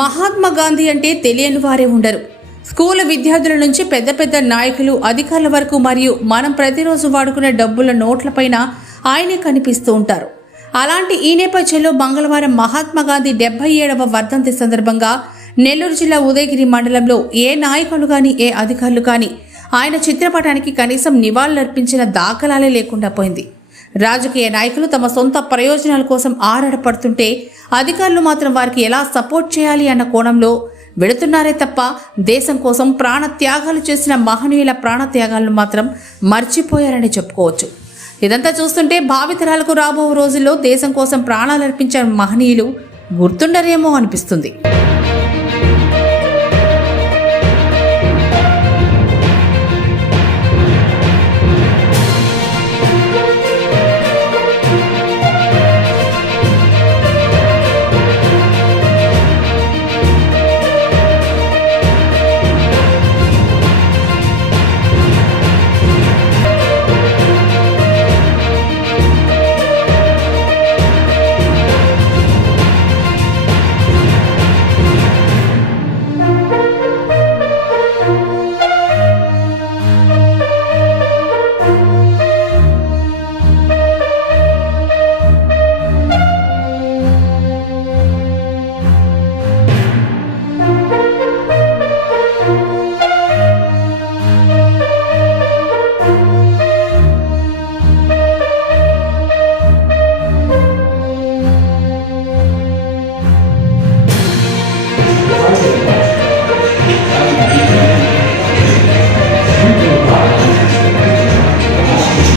మహాత్మా గాంధీ అంటే తెలియని వారే ఉండరు. స్కూల్ విద్యార్థుల నుంచి పెద్ద పెద్ద నాయకులు, అధికారుల వరకు మరియు మనం ప్రతిరోజు వాడుకునే డబ్బుల నోట్లపైన ఆయనే కనిపిస్తూ ఉంటారు. అలాంటి ఈ నేపథ్యంలో మంగళవారం మహాత్మా గాంధీ 77వ వర్ధంతి సందర్భంగా నెల్లూరు జిల్లా ఉదయగిరి మండలంలో ఏ నాయకులు కానీ ఏ అధికారులు కానీ ఆయన చిత్రపటానికి కనీసం నివాళులర్పించిన దాఖలాలే లేకుండా పోయింది. రాజకీయ నాయకులు తమ సొంత ప్రయోజనాల కోసం ఆరాటపడుతుంటే అధికారులు మాత్రం వారికి ఎలా సపోర్ట్ చేయాలి అన్న కోణంలో వెళుతున్నారే తప్ప దేశం కోసం ప్రాణ త్యాగాలు చేసిన మహనీయుల ప్రాణత్యాగాలను మాత్రం మర్చిపోయారని చెప్పుకోవచ్చు. ఇదంతా చూస్తుంటే భావితరాలకు రాబో రోజుల్లో దేశం కోసం ప్రాణాలర్పించిన మహనీయులు గుర్తుండరేమో అనిపిస్తుంది.